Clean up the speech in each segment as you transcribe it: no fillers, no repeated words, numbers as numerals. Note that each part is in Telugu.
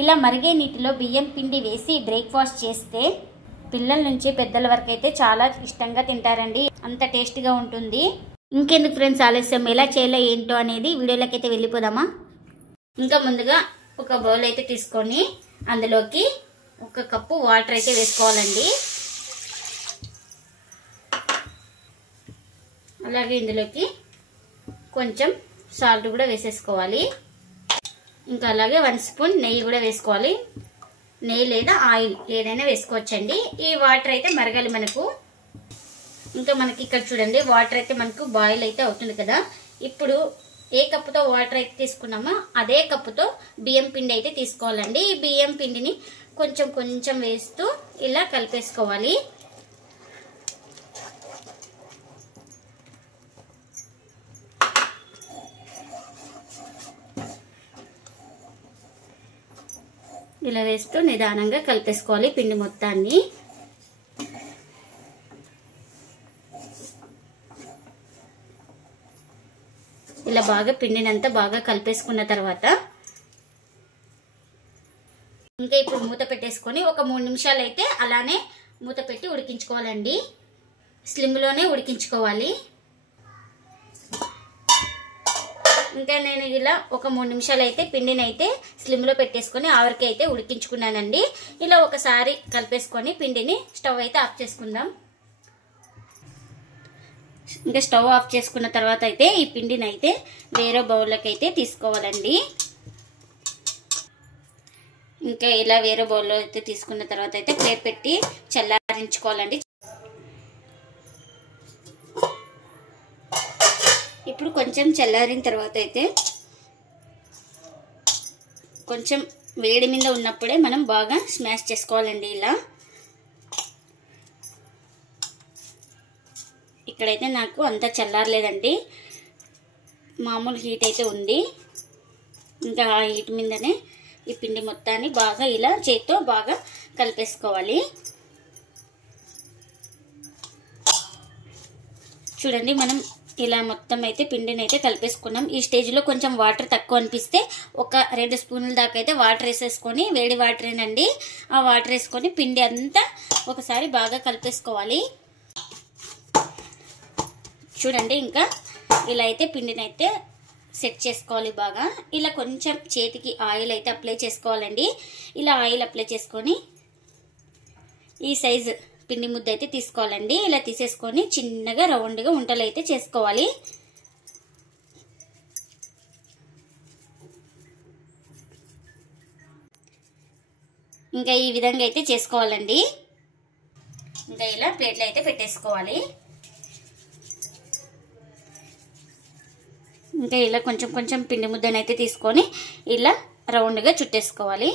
ఇలా మరిగే నీటిలో బియ్యం పిండి వేసి బ్రేక్ఫాస్ట్ చేస్తే పిల్లల నుంచి పెద్దల వరకు అయితే చాలా ఇష్టంగా తింటారండి. అంత టేస్టీగా ఉంటుంది. ఇంకెందుకు ఫ్రెండ్స్ ఆలస్యం, ఎలా చేయాలో ఏంటో అనేది వీడియోలోకి అయితే వెళ్ళిపోదామా. ఇంకా ముందుగా ఒక బౌల్ అయితే తీసుకొని అందులోకి 1 కప్పు వాటర్ అయితే వేసుకోవాలండి. అలాగే ఇందులోకి కొంచెం సాల్ట్ కూడా వేసేసుకోవాలి. ఇంకా అలాగే 1 స్పూన్ నెయ్యి కూడా వేసుకోవాలి. నెయ్యి లేదా ఆయిల్ ఏదైనా వేసుకోవచ్చండి. ఈ వాటర్ అయితే మరగాలి మనకు. ఇంకా మనకి ఇక్కడ చూడండి వాటర్ అయితే మనకు బాయిల్ అయితే అవుతుంది కదా. ఇప్పుడు ఏ కప్పుతో వాటర్ అయితే తీసుకున్నామో అదే కప్పుతో బియ్యం పిండి అయితే తీసుకోవాలండి. ఈ బియ్యం పిండిని కొంచెం కొంచెం వేస్తూ ఇలా కలిపేసుకోవాలి. ఇలా వేస్తూ నిదానంగా కలిపేసుకోవాలి పిండి మొత్తాన్ని. ఇలా బాగా పిండినంతా బాగా కలిపేసుకున్న తర్వాత ఇంకా ఇప్పుడు మూత పెట్టేసుకొని ఒక 3 నిమిషాలు అయితే అలానే మూత పెట్టి ఉడికించుకోవాలండి. స్లిమ్లోనే ఉడికించుకోవాలి. ఇంకా నేను ఇలా ఒక 3 నిమిషాలు అయితే పిండిని అయితే స్లిమ్లో పెట్టేసుకొని ఆవిరికి అయితే ఉడికించుకున్నానండి. ఇలా ఒకసారి కలిపేసుకొని పిండిని స్టవ్ అయితే ఆఫ్ చేసుకుందాం. ఇంకా స్టవ్ ఆఫ్ చేసుకున్న తర్వాత అయితే ఈ పిండిని అయితే వేరే బౌల్లోకి అయితే తీసుకోవాలండి. ఇంకా ఇలా వేరే బౌల్లో అయితే తీసుకున్న తర్వాత అయితే ప్లేట్ పెట్టి చల్లారించుకోవాలండి. ఇప్పుడు కొంచెం చల్లారిన తర్వాత అయితే కొంచెం వేడి మీద ఉన్నప్పుడే మనం బాగా స్మాష్ చేసుకోవాలండి. ఇలా ఇక్కడైతే నాకు అంత చల్లారలేదండి, మామూలు హీట్ అయితే ఉంది. ఇంకా ఆ హీట్ మీదనే ఈ పిండి మొత్తాన్ని బాగా ఇలా చేతితో బాగా కలిపేసుకోవాలి. చూడండి మనం ఇలా మొత్తం అయితే పిండిని అయితే కలిపేసుకున్నాం. ఈ స్టేజ్లో కొంచెం వాటర్ తక్కువ అనిపిస్తే ఒక 2 స్పూన్ల దాకా అయితే వాటర్ వేసేసుకొని, వేడి వాటరేనండి, ఆ వాటర్ వేసుకొని పిండి అంతా ఒకసారి బాగా కలిపేసుకోవాలి. చూడండి ఇంకా ఇలా అయితే పిండిని అయితే సెట్ చేసుకోవాలి బాగా. ఇలా కొంచెం చేతికి ఆయిల్ అయితే అప్లై చేసుకోవాలండి. ఇలా ఆయిల్ అప్లై చేసుకొని ఈ సైజు పిండి ముద్ద అయితే తీసుకోవాలండి. ఇలా తీసేసుకొని చిన్నగా రౌండ్గా ఉంటలు అయితే చేసుకోవాలి. ఇంకా ఈ విధంగా అయితే చేసుకోవాలండి. ఇంకా ఇలా ప్లేట్లో అయితే పెట్టేసుకోవాలి. ఇంకా ఇలా కొంచెం కొంచెం పిండి ముద్దను అయితే తీసుకొని ఇలా రౌండ్గా చుట్టేసుకోవాలి.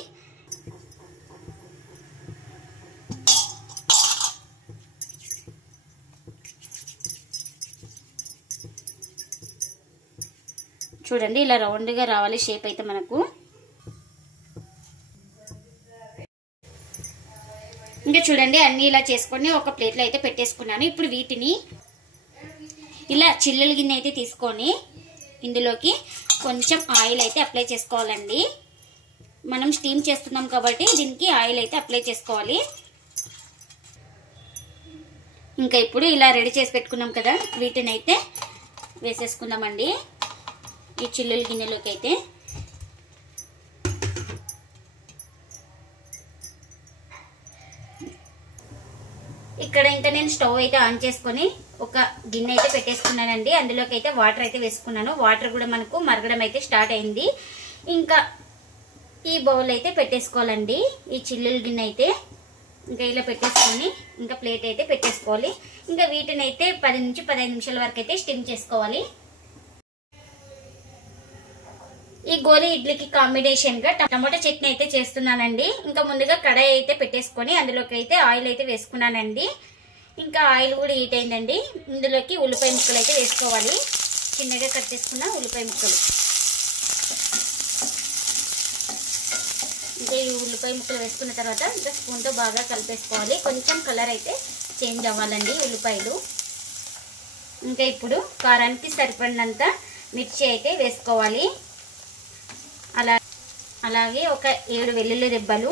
చూడండి ఇలా రౌండ్గా రావాలి షేప్ అయితే మనకు. ఇంకా చూడండి అన్ని ఇలా చేసుకొని ఒక ప్లేట్లో అయితే పెట్టేసుకున్నాను. ఇప్పుడు వీటిని ఇలా చిల్లుల గిన్నె అయితే తీసుకొని ఇందులోకి కొంచెం ఆయిల్ అయితే అప్లై చేసుకోవాలండి. మనం స్టీమ్ చేస్తున్నాం కాబట్టి దీనికి ఆయిల్ అయితే అప్లై చేసుకోవాలి. ఇంకా ఇప్పుడు ఇలా రెడీ చేసి పెట్టుకున్నాం కదా, వీటిని అయితే వేసేసుకుందామండి ఈ చిల్లుల గిన్నెలోకి అయితే. ఇక్కడ ఇంకా నేను స్టవ్ అయితే ఆన్ చేసుకొని ఒక గిన్నె అయితే పెట్టేసుకున్నానండి. అందులోకి అయితే వాటర్ అయితే వేసుకున్నాను. వాటర్ కూడా మనకు మరగడం అయితే స్టార్ట్ అయింది. ఇంకా ఈ బౌల్ అయితే పెట్టేసుకోవాలండి ఈ చిల్లుల గిన్నె అయితే. ఇంకా ఇలా పెట్టేసుకొని ఇంకా ప్లేట్ అయితే పెట్టేసుకోవాలి. ఇంకా వీటిని అయితే 10 నుంచి 15 నిమిషాల వరకు అయితే స్టీమ్ చేసుకోవాలి. ఈ గోలి ఇడ్లీకి కాంబినేషన్ గా టమాటా చట్నీ అయితే చేస్తున్నానండి. ఇంకా ముందుగా కడాయి అయితే పెట్టేసుకొని అందులోకి అయితే ఆయిల్ అయితే వేసుకున్నానండి. ఇంకా ఆయిల్ కూడా హీట్ అయిందండి. ఇందులోకి ఉల్లిపాయ ముక్కలు అయితే వేసుకోవాలి. చిన్నగా కట్ చేసుకున్న ఉల్లిపాయ ముక్కలు. ఇంకా ఈ ఉల్లిపాయ ముక్కలు వేసుకున్న తర్వాత ఇంకా స్పూన్తో బాగా కలిపేసుకోవాలి. కొంచెం కలర్ అయితే చేంజ్ అవ్వాలండి ఉల్లిపాయలు. ఇంకా ఇప్పుడు కారానికి సరిపడినంత మిర్చి అయితే వేసుకోవాలి. అలా అలాగే ఒక 7 వెల్లుల్లి రెబ్బలు,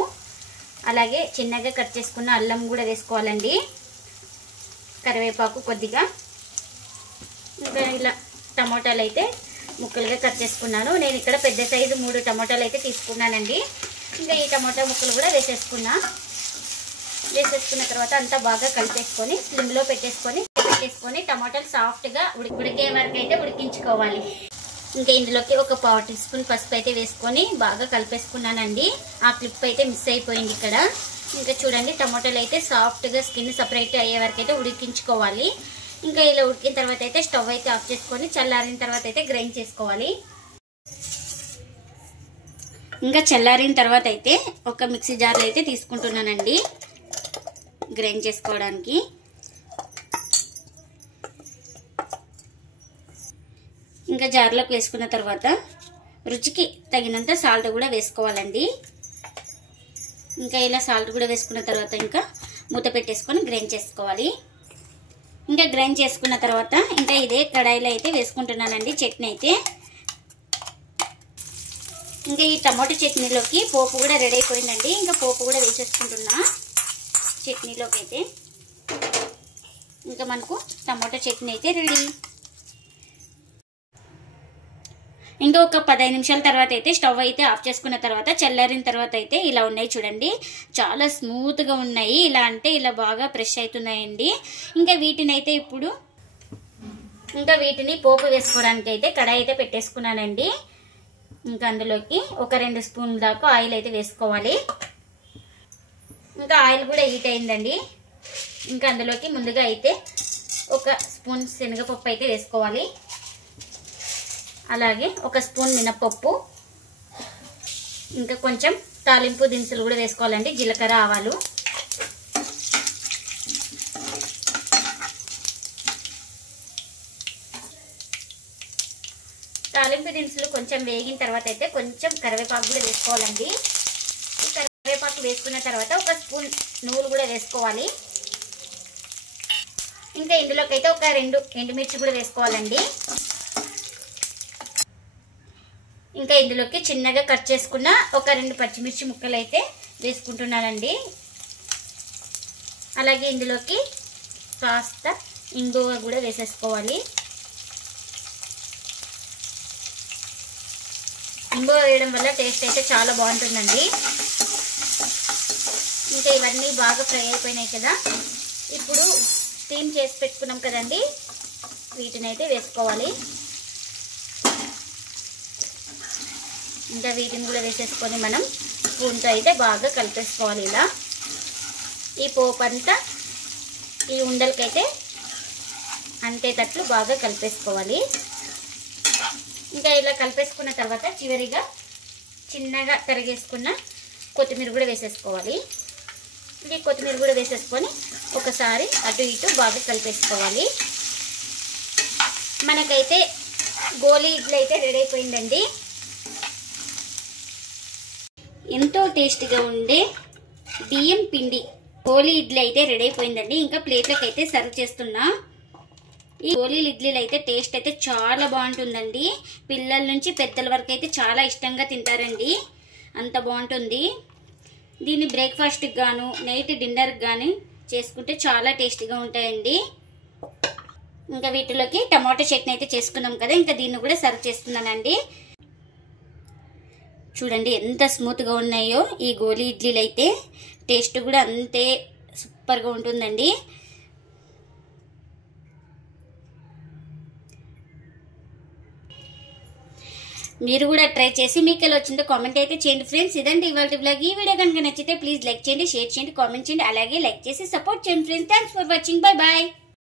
అలాగే చిన్నగా కట్ చేసుకున్న అల్లం కూడా వేసుకోవాలండి, కరివేపాకు కొద్దిగా. ఇంకా ఇలా టమాటాలు అయితే ముక్కలుగా కట్ చేసుకున్నాను. నేను ఇక్కడ పెద్ద సైజు 3 టమాటాలు అయితే తీసుకున్నానండి. ఇంకా ఈ టమాటా ముక్కలు కూడా వేసేసుకున్న తర్వాత అంతా బాగా కలిపేసుకొని స్లిమ్లో పెట్టేసుకొని టమాటాలు సాఫ్ట్గా ఉడికే వరకు అయితే ఉడికించుకోవాలి. ఇంకా ఇందులోకి ఒక 1/4 టీ స్పూన్ పసుపు అయితే వేసుకొని బాగా కలిపేసుకున్నానండి. ఆ క్లిప్ అయితే మిస్ అయిపోయింది ఇక్కడ. ఇంకా చూడండి, టమాటాలు అయితే సాఫ్ట్గా స్కిన్ సపరేట్ అయ్యే వరకు అయితే ఉడికించుకోవాలి. ఇంకా ఇలా ఉడికిన తర్వాత అయితే స్టవ్ అయితే ఆఫ్ చేసుకొని చల్లారిన తర్వాత అయితే గ్రైండ్ చేసుకోవాలి. ఇంకా చల్లారిన తర్వాత అయితే ఒక మిక్సీ జార్లో అయితే తీసుకుంటున్నానండి గ్రైండ్ చేసుకోవడానికి. ఇంకా జార్లోకి వేసుకున్న తర్వాత రుచికి తగినంత సాల్ట్ కూడా వేసుకోవాలండి. ఇంకా ఇలా సాల్ట్ కూడా వేసుకున్న తర్వాత ఇంకా మూత పెట్టేసుకొని గ్రైండ్ చేసుకోవాలి. ఇంకా గ్రైండ్ చేసుకున్న తర్వాత ఇంకా ఇదే కడాయిలో అయితే వేసుకుంటున్నానండి చట్నీ అయితే. ఇంకా ఈ టమాటో చట్నీలోకి పోపు కూడా రెడీ అయిపోయిందండి. ఇంకా పోపు కూడా వేసేసుకుంటున్నా చట్నీలోకి అయితే. ఇంకా మనకు టమాటో చట్నీ అయితే రెడీ. ఇంకా ఒక 15 నిమిషాల తర్వాత అయితే స్టవ్ అయితే ఆఫ్ చేసుకున్న తర్వాత చల్లారిన తర్వాత అయితే ఇలా ఉన్నాయి చూడండి, చాలా స్మూత్గా ఉన్నాయి. ఇలా అంటే ఇలా బాగా ఫ్రెష్ అవుతున్నాయండి. ఇంకా వీటిని అయితే ఇప్పుడు వీటిని పోపు వేసుకోవడానికి అయితే కడాయి అయితే పెట్టేసుకున్నానండి. ఇంకా అందులోకి ఒక 2 స్పూన్ల దాకా ఆయిల్ అయితే వేసుకోవాలి. ఇంకా ఆయిల్ కూడా హీట్ అయిందండి. ఇంకా అందులోకి ముందుగా అయితే ఒక స్పూన్ శనగపప్పు అయితే వేసుకోవాలి, అలాగే ఒక స్పూన్ మినపప్పు, ఇంకా కొంచెం తాలింపు దినుసులు కూడా వేసుకోవాలండి, జీలకర్ర, ఆవాలు. తాలింపు దినుసులు కొంచెం వేగిన తర్వాత అయితే కొంచెం కరివేపాకు కూడా వేసుకోవాలండి. ఈ కరివేపాకు వేసుకున్న తర్వాత ఒక స్పూన్ నువ్వులు కూడా వేసుకోవాలి. ఇంకా ఇందులోకి అయితే ఒక 2 ఎండుమిర్చి కూడా వేసుకోవాలండి. ఇంకా ఇందులోకి చిన్నగా కట్ చేసుకున్న ఒక 2 పచ్చిమిర్చి ముక్కలు అయితే వేసుకుంటున్నానండి. అలాగే ఇందులోకి కాస్త ఇంగువ కూడా వేసేసుకోవాలి. ఇంగువ వేయడం వల్ల టేస్ట్ అయితే చాలా బాగుంటుందండి. ఇంకా ఇవన్నీ బాగా ఫ్రై అయిపోయినాయి కదా, ఇప్పుడు స్టీమ్ చేసి పెట్టుకున్నాం కదండి, వీటిని అయితే వేసుకోవాలి. ఇంకా వీటిని కూడా వేసేసుకొని మనం స్పూన్తో అయితే బాగా కలిపేసుకోవాలి. ఇలా ఈ పోపు అంతా ఈ ఉండలకైతే అంటేటట్లు బాగా కలిపేసుకోవాలి. ఇంకా ఇలా కలిపేసుకున్న తర్వాత చివరిగా చిన్నగా తరిగేసుకున్న కొత్తిమీర కూడా వేసేసుకోవాలి. ఈ కొత్తిమీర కూడా వేసేసుకొని ఒకసారి అటు ఇటు బాగా కలిపేసుకోవాలి. మనకైతే గోలీ ఇడ్లీ అయితే రెడీ అయిపోయిందండి. ఎంతో టేస్టీగా ఉండే బియ్యం పిండి గోలీ ఇడ్లీ అయితే రెడీ అయిపోయిందండి. ఇంకా ప్లేట్లకు అయితే సర్వ్ చేస్తున్నా. ఈ గోలీ ఇడ్లీలు అయితే టేస్ట్ అయితే చాలా బాగుంటుందండి. పిల్లల నుంచి పెద్దల వరకు అయితే చాలా ఇష్టంగా తింటారండి, అంత బాగుంటుంది. దీన్ని బ్రేక్ఫాస్ట్కి గాను నైట్ డిన్నర్కి కానీ చేసుకుంటే చాలా టేస్టీగా ఉంటాయండి. ఇంకా వీటిలోకి టమాటో చట్నీ అయితే చేసుకున్నాం కదా, ఇంకా దీన్ని కూడా సర్వ్ చేస్తున్నానండి. చూడండి ఎంత స్మూత్గా ఉన్నాయో ఈ గోలీ ఇడ్లీలు అయితే. టేస్ట్ కూడా అంతే సూపర్గా ఉంటుందండి. మీరు కూడా ట్రై చేసి మీకు ఎలా వచ్చిందో కామెంట్ అయితే చేయండి ఫ్రెండ్స్. ఇదండి ఇవాళ బ్లాగ్. ఈ వీడియో కనుక నచ్చితే ప్లీజ్ లైక్ చేయండి, షేర్ చేయండి, కామెంట్ చేయండి, అలాగే లైక్ చేసి సపోర్ట్ చేయండి friends. Thanks for watching. Bye bye.